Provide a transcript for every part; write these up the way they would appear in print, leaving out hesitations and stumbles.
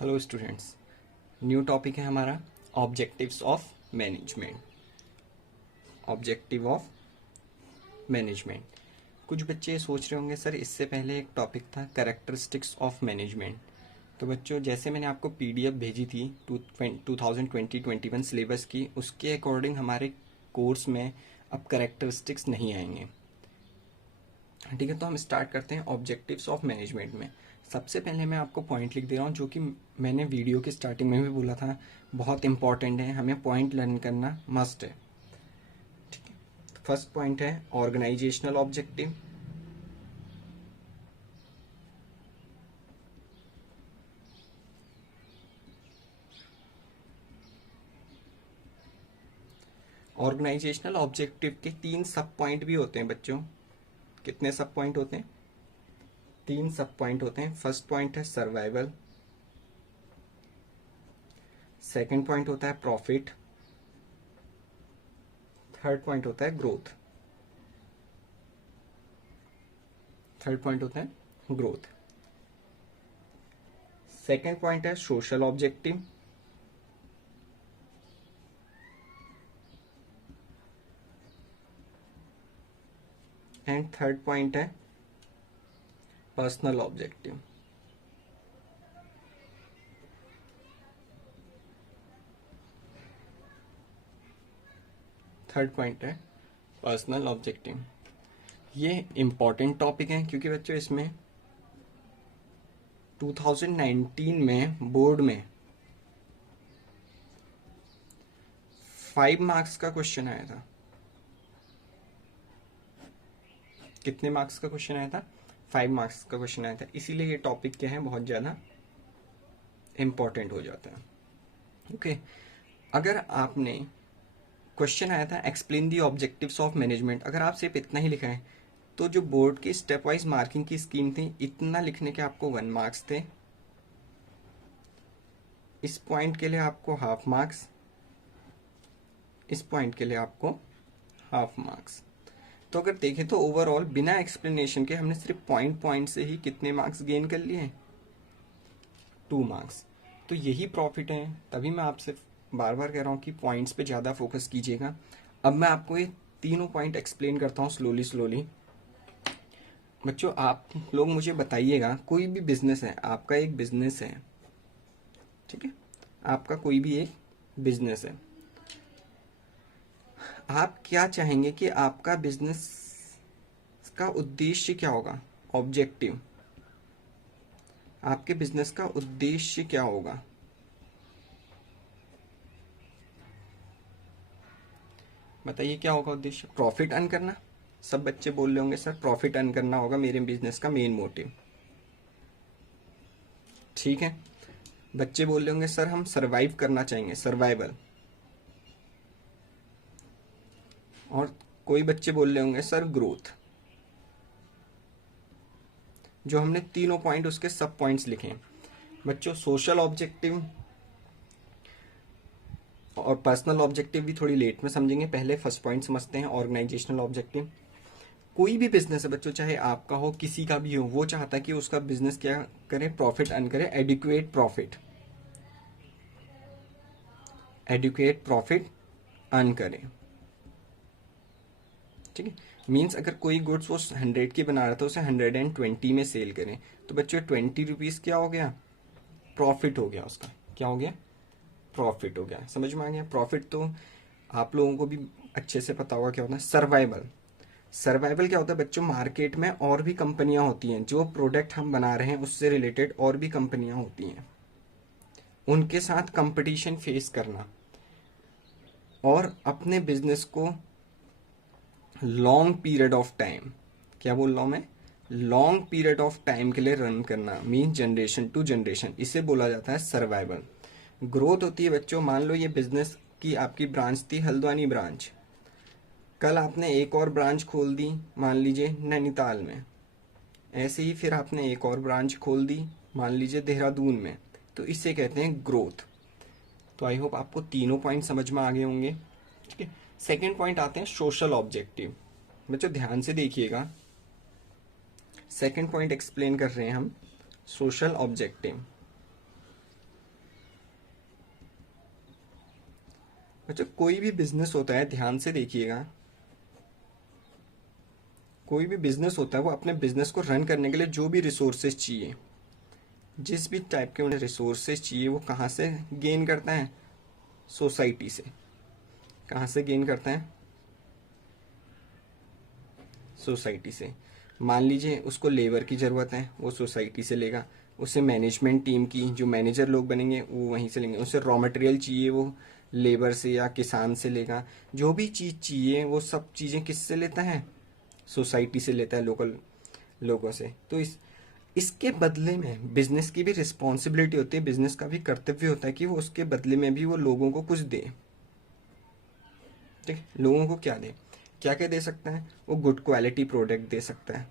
Hello students, new topic है हमारा objectives of management. Objective of management. कुछ बच्चे सोच रहे होंगे सर इससे पहले एक टॉपिक था कैरेक्टरिस्टिक्स ऑफ मैनेजमेंट। तो बच्चों जैसे मैंने आपको पीडीएफ भेजी थी 2020-21 सिलेबस की, उसके अकॉर्डिंग हमारे कोर्स में अब कैरेक्टरिस्टिक्स नहीं आएंगे। ठीक है, तो हम स्टार्ट करते हैं ऑब्जेक्टिव्स ऑफ मैनेजमेंट में। सबसे पहले मैं आपको पॉइंट लिख दे रहा हूँ जो कि मैंने वीडियो के स्टार्टिंग में भी बोला था, बहुत इंपॉर्टेंट है, हमें पॉइंट लर्न करना मस्ट है। ठीक है, फर्स्ट पॉइंट है ऑर्गेनाइजेशनल ऑब्जेक्टिव। ऑर्गेनाइजेशनल ऑब्जेक्टिव के 3 सब पॉइंट भी होते हैं बच्चों। कितने सब पॉइंट होते हैं? 3 सब पॉइंट होते हैं। फर्स्ट पॉइंट है सर्वाइवल, सेकंड पॉइंट होता है प्रॉफिट, थर्ड पॉइंट होता है ग्रोथ। थर्ड पॉइंट होता है ग्रोथ। सेकंड पॉइंट है social objective, and third point है पर्सनल ऑब्जेक्टिव। थर्ड पॉइंट है पर्सनल ऑब्जेक्टिव। ये इंपॉर्टेंट टॉपिक है क्योंकि बच्चों इसमें 2019 में बोर्ड में 5 मार्क्स का क्वेश्चन आया था। कितने मार्क्स का क्वेश्चन आया था? 5 मार्क्स का क्वेश्चन आया था। इसीलिए ये टॉपिक क्या है, बहुत ज़्यादा इंपॉर्टेंट हो जाता है। ओके, अगर आपने क्वेश्चन आया था explain the objectives of management, अगर आप सिर्फ इतना ही लिखा है तो जो बोर्ड की स्टेप वाइज मार्किंग की स्कीम थी, इतना लिखने के आपको 1 मार्क्स थे। इस पॉइंट के लिए आपको हाफ मार्क्स, इस पॉइंट के लिए आपको हाफ मार्क्स। तो अगर देखें तो ओवरऑल बिना एक्सप्लेनेशन के हमने सिर्फ पॉइंट से ही कितने मार्क्स गेन कर लिए? 2 मार्क्स। तो यही प्रॉफिट है। तभी मैं आपसे बार बार कह रहा हूँ कि पॉइंट्स पे ज़्यादा फोकस कीजिएगा। अब मैं आपको ये तीनों पॉइंट एक्सप्लेन करता हूँ स्लोली। बच्चों आप लोग मुझे बताइएगा, कोई भी बिजनेस है, आपका एक बिजनेस है, ठीक है, आपका कोई भी एक बिजनेस है, आप क्या चाहेंगे कि आपका बिजनेस का उद्देश्य क्या होगा? ऑब्जेक्टिव, आपके बिजनेस का उद्देश्य क्या होगा? बताइए क्या होगा उद्देश्य? प्रॉफिट अर्न करना। सब बच्चे बोल रहे होंगे सर प्रॉफिट अर्न करना होगा मेरे बिजनेस का मेन मोटिव। ठीक है, बच्चे बोल रहे होंगे सर हम सरवाइव करना चाहेंगे, सर्वाइवल। और कोई बच्चे बोल रहे होंगे सर ग्रोथ। जो हमने तीनों पॉइंट उसके सब पॉइंट्स लिखे हैं बच्चों। सोशल ऑब्जेक्टिव और पर्सनल ऑब्जेक्टिव भी थोड़ी लेट में समझेंगे, पहले फर्स्ट पॉइंट समझते हैं ऑर्गेनाइजेशनल ऑब्जेक्टिव। कोई भी बिजनेस है बच्चों, चाहे आपका हो किसी का भी हो, वो चाहता है कि उसका बिजनेस क्या करे? प्रॉफिट अर्न करे, adequate profit, adequate profit earn करे। ठीक है, मीन्स अगर कोई गुड्स वो 100 की बना रहा था उसे 120 में सेल करें, तो बच्चों 20 रुपीज़ क्या हो गया? प्रॉफिट हो गया उसका। क्या हो गया? प्रॉफिट हो गया। समझ में आ गया? प्रॉफिट तो आप लोगों को भी अच्छे से पता होगा क्या होता है। सर्वाइवल, सर्वाइवल क्या होता है बच्चों? मार्केट में और भी कंपनियां होती हैं, जो प्रोडक्ट हम बना रहे हैं उससे रिलेटेड और भी कंपनियां होती हैं, उनके साथ कंपटीशन फेस करना और अपने बिजनेस को लॉन्ग पीरियड ऑफ टाइम, क्या बोल रहा हूं मैं, लॉन्ग पीरियड ऑफ टाइम के लिए रन करना, मीन जनरेशन टू जनरेशन, इसे बोला जाता है सर्वाइवल। ग्रोथ होती है बच्चों, मान लो ये बिजनेस की आपकी ब्रांच थी हल्द्वानी ब्रांच, कल आपने एक और ब्रांच खोल दी मान लीजिए नैनीताल में, ऐसे ही फिर आपने एक और ब्रांच खोल दी मान लीजिए देहरादून में, तो इसे कहते हैं ग्रोथ। तो आई होप आपको तीनों पॉइंट समझ में आ गए होंगे। ठीक है, सेकेंड पॉइंट आते हैं सोशल ऑब्जेक्टिव। बच्चों ध्यान से देखिएगा, सेकेंड पॉइंट एक्सप्लेन कर रहे हैं हम सोशल ऑब्जेक्टिव। अच्छा, कोई भी बिजनेस होता है, ध्यान से देखिएगा, कोई भी बिजनेस होता है वो अपने बिजनेस को रन करने के लिए जो भी रिसोर्सेज चाहिए, जिस भी टाइप के उन्हें रिसोर्सेज चाहिए, वो कहाँ से गेन करता है? सोसाइटी से। कहाँ से गेन करता है? सोसाइटी से। मान लीजिए उसको लेबर की ज़रूरत है, वो सोसाइटी से लेगा। उसे मैनेजमेंट टीम की जो मैनेजर लोग बनेंगे वो वहीं से लेंगे। उसे रॉ मटेरियल चाहिए, वो लेबर से या किसान से लेगा। जो भी चीज़ चाहिए वो सब चीज़ें किससे लेता है? सोसाइटी से लेता है, लोकल लोगों से। तो इसके बदले में बिजनेस की भी रिस्पॉन्सिबिलिटी होती है, बिजनेस का भी कर्तव्य होता है कि वो उसके बदले में भी वो लोगों को कुछ दे। ठीक, लोगों को क्या दे? क्या क्या दे सकता है? वो गुड क्वालिटी प्रोडक्ट दे सकता है।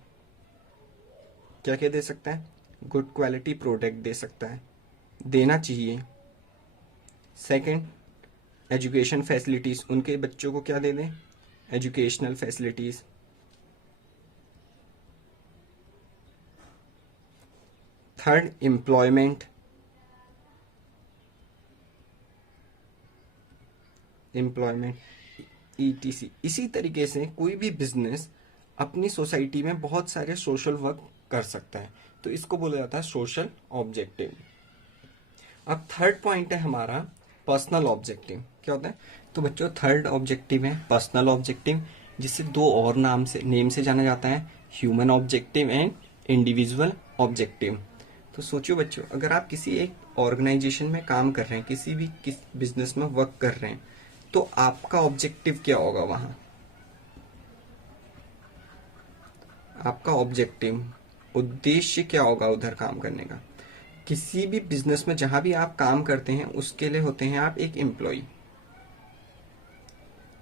क्या क्या दे सकता है? गुड क्वालिटी प्रोडक्ट दे सकता है, देना चाहिए। सेकंड, एजुकेशन फैसिलिटीज़, उनके बच्चों को क्या दे दें? Educational facilities. Third, employment. Employment, etc. इसी तरीके से कोई भी बिजनेस अपनी सोसाइटी में बहुत सारे सोशल वर्क कर सकता है, तो इसको बोला जाता है सोशल ऑब्जेक्टिव। अब थर्ड पॉइंट है हमारा पर्सनल ऑब्जेक्टिव। क्या होता है? तो बच्चों, थर्ड ऑब्जेक्टिव है पर्सनल ऑब्जेक्टिव, जिसे दो और नेम से जाना जाता है, human objective and individual objective. तो सोचियो बच्चों, अगर आप किसी एक ऑर्गेनाइजेशन में काम कर रहे हैं, किस बिजनेस में वर्क कर रहे हैं, तो आपका ऑब्जेक्टिव क्या होगा वहां? आपका ऑब्जेक्टिव, उद्देश्य क्या होगा उधर काम करने का? किसी भी बिजनेस में जहां भी आप काम करते हैं उसके लिए होते हैं आप एक एम्प्लॉय।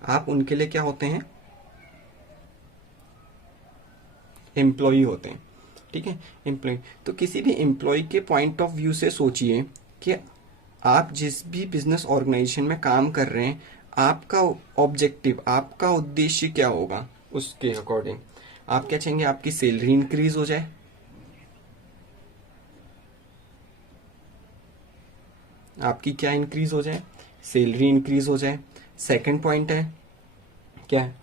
आप उनके लिए क्या होते हैं? एम्प्लॉय होते हैं। ठीक है, एम्प्लॉय। तो किसी भी एम्प्लॉय के पॉइंट ऑफ व्यू से सोचिए कि आप जिस भी बिजनेस ऑर्गेनाइजेशन में काम कर रहे हैं, आपका ऑब्जेक्टिव, आपका उद्देश्य क्या होगा? उसके अकॉर्डिंग आप क्या चाहेंगे? आपकी सैलरी इंक्रीज हो जाए, आपकी क्या इंक्रीज हो जाए? सैलरी इंक्रीज हो जाए। सेकंड पॉइंट है क्या है?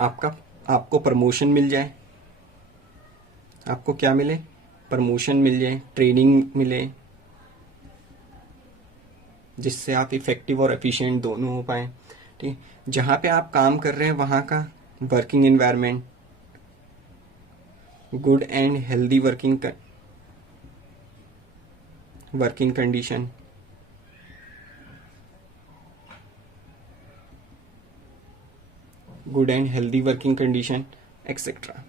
आपको प्रमोशन मिल जाए। आपको क्या मिले? प्रमोशन मिल जाए, ट्रेनिंग मिले, जिससे आप इफेक्टिव और एफिशिएंट दोनों हो पाए। ठीक, जहाँ पे आप काम कर रहे हैं वहाँ का working environment, good and healthy working condition, good and healthy working condition etcetera.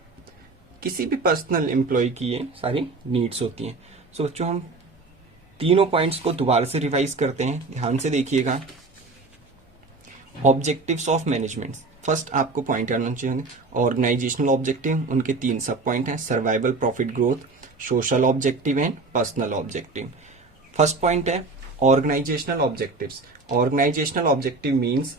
किसी भी पर्सनल एम्प्लॉय की ये सारी नीड्स होती हैं। सो बच्चों, हम तीनों पॉइंट्स को दोबारा से रिवाइज करते हैं, ध्यान से देखिएगा। ऑब्जेक्टिव्स ऑफ मैनेजमेंट, फर्स्ट आपको पॉइंट आना चाहिए। ऑर्गेनाइजेशनल ऑब्जेक्टिव, उनके 3 सब पॉइंट हैं, survival, profit growth, social objective and personal objective. First point है organisational objectives. Organisational objective means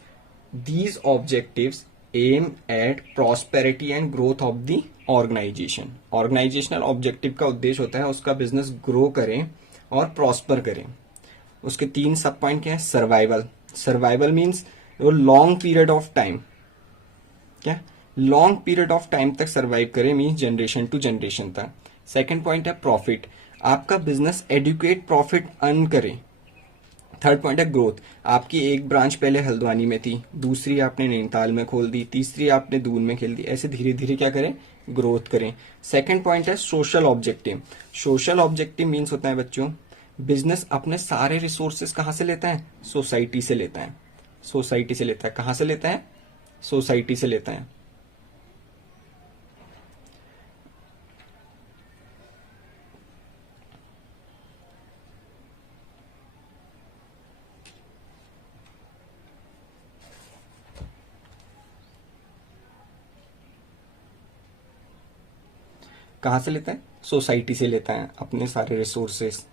these objectives aim at prosperity and growth of the organisation. Organisational objective का उद्देश्य होता है उसका बिजनेस ग्रो करें और प्रॉस्पर करें। उसके 3 सब पॉइंट क्या है? सर्वाइवल, सर्वाइवल मीन्स वो लॉन्ग पीरियड ऑफ टाइम, क्या लॉन्ग पीरियड ऑफ टाइम तक सर्वाइव करे, मीन्स जनरेशन टू जनरेशन तक। सेकंड पॉइंट है प्रॉफिट, आपका बिजनेस एडुकेट प्रॉफिट अर्न करे। थर्ड पॉइंट है ग्रोथ, आपकी एक ब्रांच पहले हल्द्वानी में थी, दूसरी आपने नैनीताल में खोल दी, तीसरी आपने दून में खेल दी, ऐसे धीरे धीरे क्या करें? ग्रोथ करें। सेकंड पॉइंट है social objective. Social objective means होता है बच्चों, बिजनेस अपने सारे रिसोर्सेज कहाँ से लेता है? सोसाइटी से लेता है। सोसाइटी से लेता है। कहाँ से लेता है? सोसाइटी से लेता है। कहाँ से लेता है? सोसाइटी से लेता है अपने सारे रिसोर्सेस।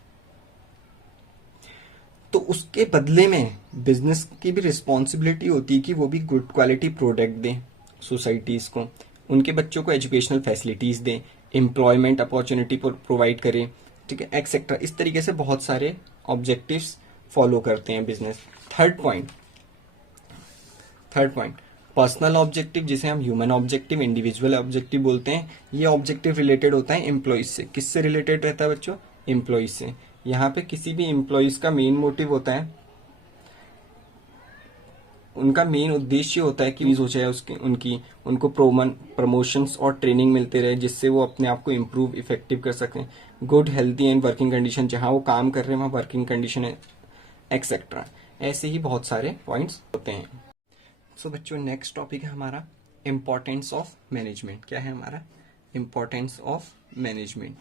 तो उसके बदले में बिजनेस की भी रिस्पॉन्सिबिलिटी होती है कि वो भी गुड क्वालिटी प्रोडक्ट दें सोसाइटीज को, उनके बच्चों को एजुकेशनल फैसिलिटीज दें, एम्प्लॉयमेंट अपॉर्चुनिटी प्रोवाइड करें, ठीक है, एक्सेट्रा। इस तरीके से बहुत सारे ऑब्जेक्टिव्स फॉलो करते हैं business. Third point, third point, personal objective, जिसे हम ह्यूमन ऑब्जेक्टिव, इंडिविजुअल ऑब्जेक्टिव बोलते हैं। ये ऑब्जेक्टिव रिलेटेड होता है एम्प्लॉइज से। किससे रिलेटेड रहता है बच्चों? एम्प्लॉइज से। यहाँ पे किसी भी एम्प्लॉइज का मेन मोटिव होता है, उनका मेन उद्देश्य होता है कि हो जाए उसकी उनकी उनको प्रमोशंस और ट्रेनिंग मिलते रहे, जिससे वो अपने आप को इम्प्रूव इफेक्टिव कर सकें। Good healthy and working condition, जहां वो काम कर रहे हैं वहां वर्किंग कंडीशन है, एक्सेट्रा। ऐसे ही बहुत सारे पॉइंट्स होते हैं। सो बच्चों, नेक्स्ट टॉपिक है हमारा इम्पोर्टेंस ऑफ मैनेजमेंट। क्या है हमारा? Importance of management.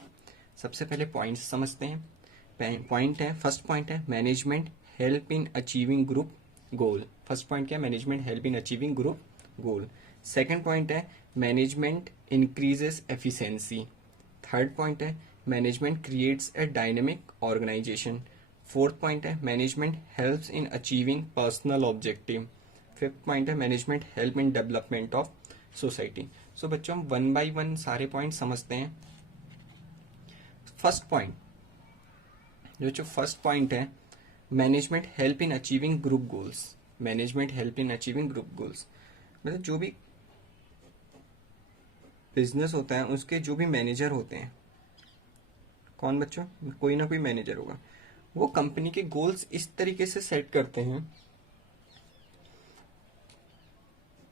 सबसे पहले पॉइंट्स समझते हैं। पॉइंट है, फर्स्ट पॉइंट है management help in achieving group goal. First point क्या है? Management help in achieving group goal. Second point है management increases efficiency. Third point है management creates a dynamic organisation. Fourth point है management helps in achieving personal objective. Fifth point है management help in development of society. So बच्चों, हम one by one सारे point समझते हैं। First point, जो first point है, management help in achieving group goals. Management help in achieving group goals मतलब जो भी बिजनेस होता है उसके जो भी मैनेजर होते हैं, कौन बच्चों? कोई ना कोई मैनेजर होगा। वो कंपनी के गोल्स इस तरीके से सेट करते हैं।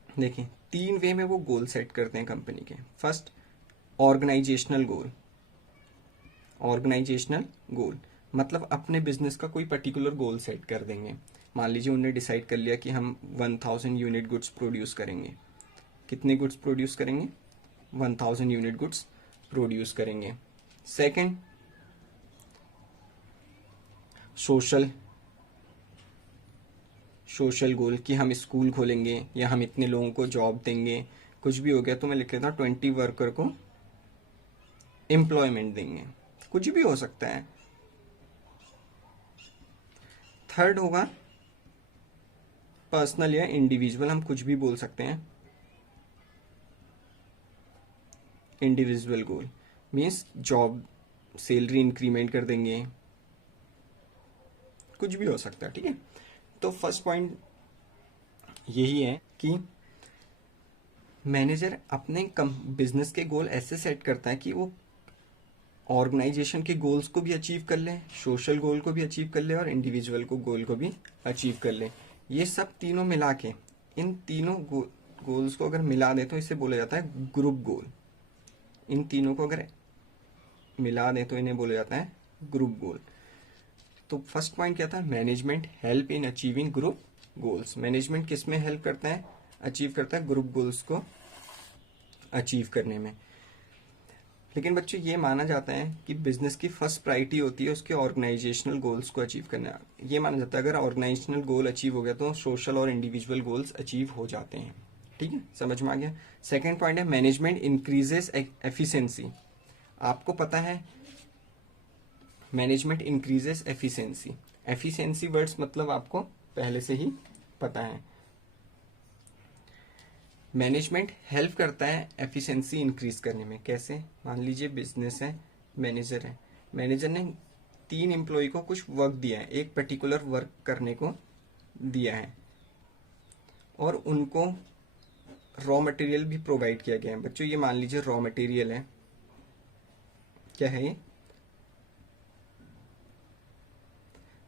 देखिए, तीन वे में वो गोल सेट करते हैं कंपनी के। फर्स्ट, ऑर्गेनाइजेशनल गोल। ऑर्गेनाइजेशनल गोल मतलब अपने बिजनेस का कोई पर्टिकुलर गोल सेट कर देंगे। मान लीजिए उन्होंने डिसाइड कर लिया कि हम 1000 यूनिट गुड्स प्रोड्यूस करेंगे। कितने गुड्स प्रोड्यूस करेंगे? 1000 यूनिट गुड्स प्रोड्यूस करेंगे। सेकंड, सोशल गोल कि हम स्कूल खोलेंगे या हम इतने लोगों को जॉब देंगे। कुछ भी हो गया तो मैं लिख लेता हूँ 20 वर्कर को एम्प्लॉयमेंट देंगे। कुछ भी हो सकता है। थर्ड होगा पर्सनल या इंडिविजुअल, हम कुछ भी बोल सकते हैं। इंडिविजुअल गोल मीन्स जॉब, सैलरी इंक्रीमेंट कर देंगे, कुछ भी हो सकता है। ठीक है, तो फर्स्ट पॉइंट यही है कि मैनेजर अपने बिजनेस के गोल ऐसे सेट करता है कि वो ऑर्गेनाइजेशन के गोल्स को भी अचीव कर ले, सोशल गोल को भी अचीव कर ले और इंडिविजुअल को गोल को भी अचीव कर ले। ये सब तीनों मिला के, इन तीनों गोल्स को अगर मिला दे तो इसे बोला जाता है ग्रुप गोल। इन तीनों को अगर मिला दे तो इन्हें बोला जाता है ग्रुप गोल। तो फर्स्ट पॉइंट क्या था? Management help in achieving group goals. Management किस में हेल्प करता है? अचीव करता है ग्रुप गोल्स को अचीव करने में। लेकिन बच्चों, ये माना जाता है कि बिजनेस की फर्स्ट प्रायोरिटी होती है उसके ऑर्गेनाइजेशनल गोल्स को अचीव करना। ये माना जाता है अगर ऑर्गेनाइजेशनल गोल अचीव हो गया तो सोशल और इंडिविजुअल गोल्स अचीव हो जाते हैं। ठीक है, समझ में आ गया। सेकेंड पॉइंट है मैनेजमेंट इंक्रीजेस एफिशिएंसी। आपको पता है management increases efficiency. Efficiency words मतलब आपको पहले से ही पता है। मैनेजमेंट हेल्प करता है एफिशिएंसी इंक्रीज करने में। कैसे? मान लीजिए बिजनेस है, मैनेजर है, मैनेजर ने 3 एम्प्लॉय को कुछ वर्क दिया है, एक पर्टिकुलर वर्क करने को दिया है और उनको रॉ मटेरियल भी प्रोवाइड किया गया है। बच्चों, ये मान लीजिए रॉ मटेरियल है। क्या है ये?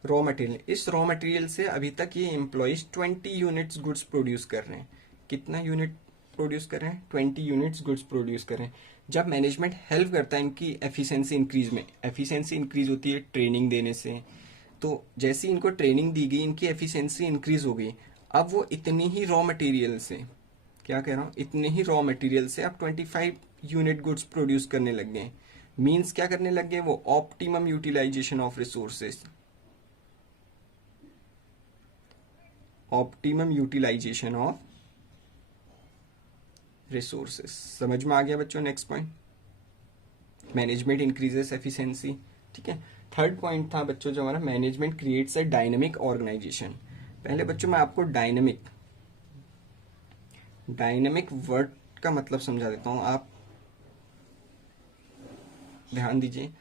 Raw material. इस रॉ मटेरियल से अभी तक ये एम्प्लॉयज 20 यूनिट्स गुड्स प्रोड्यूस कर रहे हैं। कितना यूनिट प्रोड्यूस कर रहे हैं? 20 यूनिट्स गुड्स प्रोड्यूस कर रहे हैं। जब मैनेजमेंट हेल्प करता है इनकी एफिशिएंसी इंक्रीज में, एफिशिएंसी इंक्रीज होती है ट्रेनिंग देने से। तो जैसे इनको ट्रेनिंग दी गई, इनकी एफिशिएंसी इंक्रीज हो गई। अब वो इतनी ही रॉ मटेरियल से, क्या कह रहा हूँ, इतने ही रॉ मटेरियल से अब 25 यूनिट गुड्स प्रोड्यूस करने लग गए। मीन्स क्या करने लग गए वो? Optimum utilisation of resources. Optimum utilisation of resources. समझ में आ गया बच्चों? Next point, management increases efficiency. ठीक है, थर्ड पॉइंट था बच्चों जो हमारा, management creates a dynamic organisation. पहले बच्चों मैं आपको डायनेमिक वर्ड का मतलब समझा देता हूं, आप ध्यान दीजिए।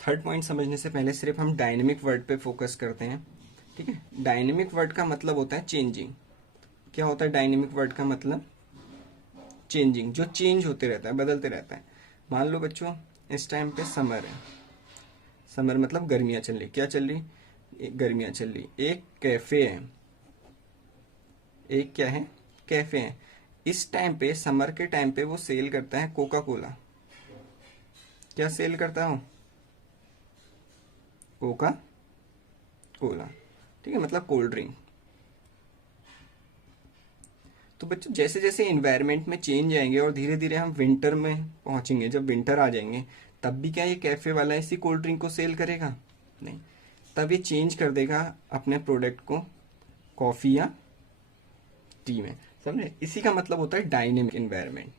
थर्ड पॉइंट समझने से पहले सिर्फ हम डायनेमिक वर्ड पे फोकस करते हैं। ठीक है, डायनेमिक वर्ड का मतलब होता है चेंजिंग। क्या होता है डायनेमिक वर्ड का मतलब? चेंजिंग, जो चेंज होते रहता है, बदलते रहता है। मान लो बच्चों इस टाइम पे समर है, समर मतलब गर्मियां चल रही। क्या चल रही? गर्मियां चल रही। एक कैफे है, एक क्या है? कैफे है। इस टाइम पे, समर के टाइम पे वो सेल करता है कोका कोला। क्या सेल करता हूँ? Coca Cola. ठीक है, मतलब कोल्ड ड्रिंक। तो बच्चों जैसे जैसे इन्वायरमेंट में चेंज आएंगे और धीरे धीरे हम विंटर में पहुंचेंगे, जब विंटर आ जाएंगे तब भी क्या ये कैफे वाला इसी कोल्ड ड्रिंक को सेल करेगा? नहीं, तब ये चेंज कर देगा अपने प्रोडक्ट को कॉफी या टी में। समझे? इसी का मतलब होता है डायनेमिक इन्वायरमेंट।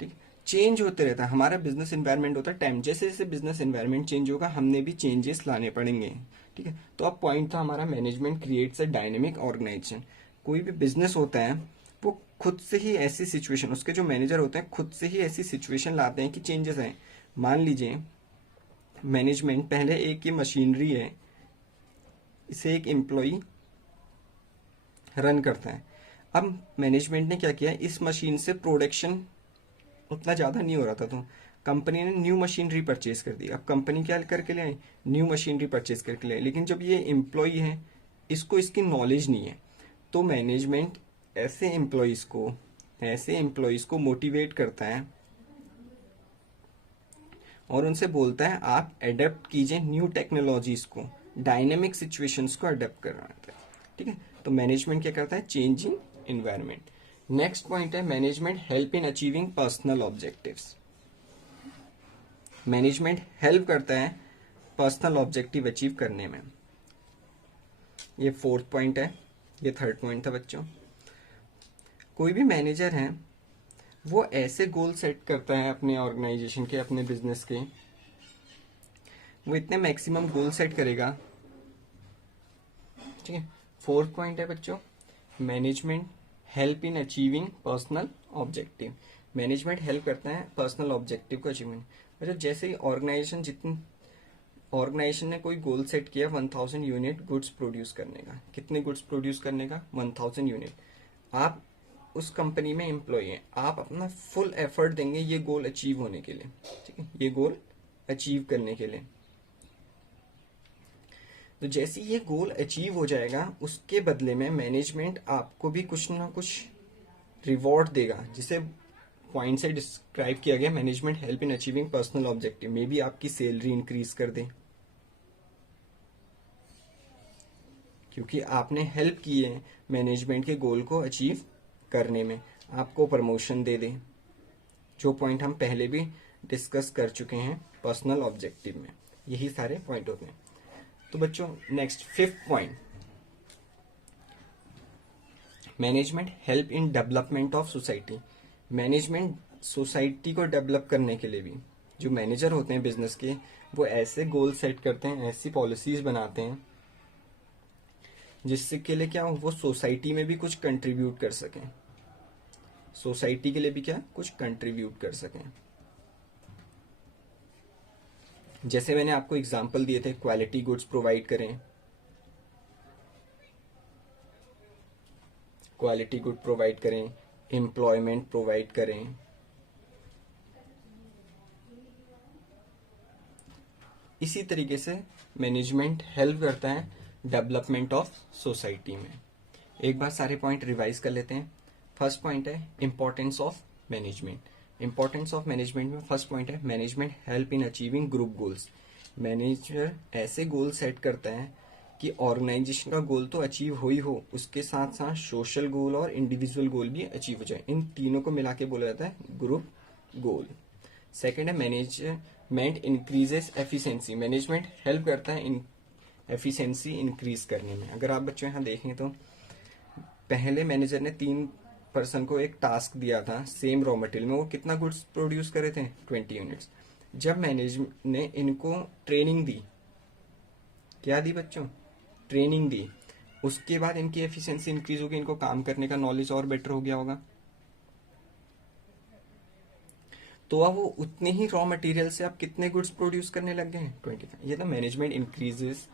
ठीक, चेंज होते रहता है। हमारा बिजनेस इन्वायरमेंट होता है टाइम, जैसे जैसे बिजनेस इन्वायरमेंट चेंज होगा हमने भी चेंजेस लाने पड़ेंगे। ठीक है, तो अब पॉइंट था हमारा, management creates a dynamic organisation. कोई भी बिजनेस होता है वो खुद से ही ऐसी सिचुएशन, उसके जो मैनेजर होते हैं खुद से ही ऐसी सिचुएशन लाते हैं कि चेंजेस आए। मान लीजिए मैनेजमेंट पहले एक ये मशीनरी है, इसे एक एम्प्लॉय रन करता है। अब मैनेजमेंट ने क्या किया, इस मशीन से प्रोडक्शन उतना ज़्यादा नहीं हो रहा था, तो कंपनी ने न्यू मशीनरी परचेज कर दी। अब कंपनी क्या करके ले आई? न्यू मशीनरी परचेज करके ले आई। लेकिन जब ये एम्प्लॉय है, इसको इसकी नॉलेज नहीं है, तो मैनेजमेंट ऐसे एम्प्लॉयज़ को मोटिवेट करता है और उनसे बोलता है आप एडेप्ट कीजिए न्यू टेक्नोलॉजीज को, डायनेमिक सिचुएशंस को अडेप्ट करना है। ठीक है, तो मैनेजमेंट क्या करता है? Changing environment. नेक्स्ट पॉइंट है management help in achieving personal objectives. Management help करता है पर्सनल ऑब्जेक्टिव अचीव करने में। ये फोर्थ पॉइंट है, ये थर्ड पॉइंट था बच्चों। कोई भी मैनेजर है वो ऐसे गोल सेट करता है अपने ऑर्गेनाइजेशन के, अपने बिजनेस के, वो इतने मैक्सिमम गोल सेट करेगा। ठीक है, फोर्थ पॉइंट है बच्चों management help in achieving personal objective. Management help करता है पर्सनल ऑब्जेक्टिव को अचीवमेंट। मतलब जैसे ही ऑर्गेनाइजेशन ने कोई गोल सेट किया 1000 यूनिट गुड्स प्रोड्यूस करने का। कितने गुड्स प्रोड्यूस करने का? 1000 यूनिट। आप उस कंपनी में एम्प्लॉय हैं, आप अपना फुल एफर्ट देंगे ये गोल अचीव होने के लिए। ठीक है, ये गोल अचीव करने के लिए। तो जैसे ये गोल अचीव हो जाएगा उसके बदले में मैनेजमेंट आपको भी कुछ ना कुछ रिवॉर्ड देगा, जिसे पॉइंट से डिस्क्राइब किया गया। Management help in achieving personal objective में भी आपकी सैलरी इंक्रीज कर दे, क्योंकि आपने हेल्प की है मैनेजमेंट के गोल को अचीव करने में, आपको प्रमोशन दे दे, जो पॉइंट हम पहले भी डिस्कस कर चुके हैं पर्सनल ऑब्जेक्टिव में। यही सारे पॉइंट होते हैं। तो बच्चों next fifth point, management help in development of society. Management society को डेवलप करने के लिए भी, जो मैनेजर होते हैं बिजनेस के, वो ऐसे गोल सेट करते हैं, ऐसी पॉलिसीज बनाते हैं जिससे के लिए क्या वो सोसाइटी में भी कुछ कंट्रीब्यूट कर सकें, सोसाइटी के लिए भी क्या कुछ कंट्रीब्यूट कर सकें। जैसे मैंने आपको एग्जांपल दिए थे, क्वालिटी गुड्स प्रोवाइड करें, क्वालिटी गुड प्रोवाइड करें, एम्प्लॉयमेंट प्रोवाइड करें। इसी तरीके से मैनेजमेंट हेल्प करता है डेवलपमेंट ऑफ सोसाइटी में। एक बार सारे पॉइंट रिवाइज कर लेते हैं। फर्स्ट पॉइंट है importance of management. Importance of management में फर्स्ट पॉइंट है management help in achieving group goals. Manager ऐसे गोल सेट करता है कि ऑर्गेनाइजेशन का गोल तो अचीव हो ही हो, उसके साथ साथ सोशल गोल और इंडिविजुअल गोल भी अचीव हो जाए। इन तीनों को मिला के बोला जाता है ग्रुप गोल। सेकेंड है management increases efficiency. Management help करता है एफिशिएंसी इंक्रीज करने में। अगर आप बच्चों यहाँ देखें तो पहले मैनेजर ने 3 पर्सन को एक टास्क दिया था सेम रॉ मटेरियल में, वो कितना गुड्स प्रोड्यूस करे थे? 20 यूनिट्स। जब मैनेजमेंट ने इनको ट्रेनिंग दी, क्या दी बच्चों? ट्रेनिंग दी, उसके बाद इनकी एफिशिएंसी इंक्रीज होगी, इनको काम करने का नॉलेज और बेटर हो गया होगा। तो अब वो उतने ही रॉ मटेरियल से आप कितने गुड्स प्रोड्यूस करने लग गए हैं? 25। ये था management increases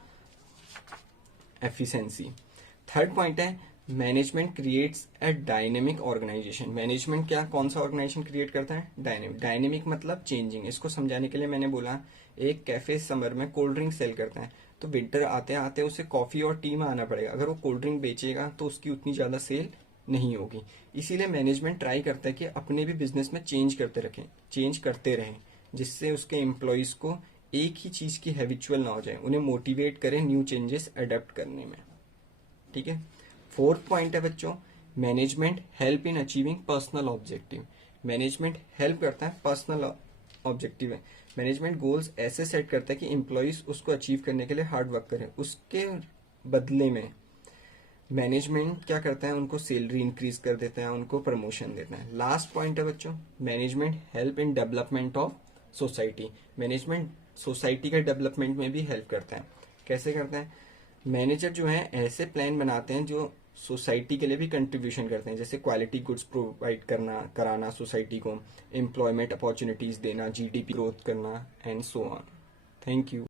efficiency. Third point है management creates a dynamic organisation. Management क्या कौन सा ऑर्गेनाइजेशन क्रिएट करता है? डायनेमिक। डायनेमिक मतलब चेंजिंग। इसको समझाने के लिए मैंने बोला एक कैफे समर में कोल्ड ड्रिंक सेल करता है, तो विंटर आते आते उसे कॉफी और टी में आना पड़ेगा। अगर वो कोल्ड ड्रिंक बेचेगा तो उसकी उतनी ज्यादा सेल नहीं होगी। इसीलिए मैनेजमेंट ट्राई करता है कि अपने भी बिजनेस में चेंज करते रहें, जिससे उसके एम्प्लॉयज को एक ही चीज की हैबिचुअल ना हो जाए, उन्हें मोटिवेट करें न्यू चेंजेस अडेप्ट करने में। ठीक है। फोर्थ पॉइंट है बच्चों, management help in achieving personal objective. Management help करता है पर्सनल ऑब्जेक्टिव है। मैनेजमेंट गोल्स ऐसे सेट करता है कि एम्प्लॉयज उसको अचीव करने के लिए हार्ड वर्क करें। उसके बदले में मैनेजमेंट क्या करता है, उनको सैलरी इंक्रीज कर देता है, उनको प्रमोशन देता है। लास्ट पॉइंट है बच्चों, management help in development of society. Management society के डेवलपमेंट में भी हेल्प करता है। कैसे करता है? मैनेजर जो है ऐसे प्लान बनाते हैं जो सोसाइटी के लिए भी कंट्रीब्यूशन करते हैं, जैसे क्वालिटी गुड्स प्रोवाइड कराना सोसाइटी को, एम्प्लॉयमेंट अपॉर्चुनिटीज देना, जीडीपी ग्रोथ करना and so on. Thank you.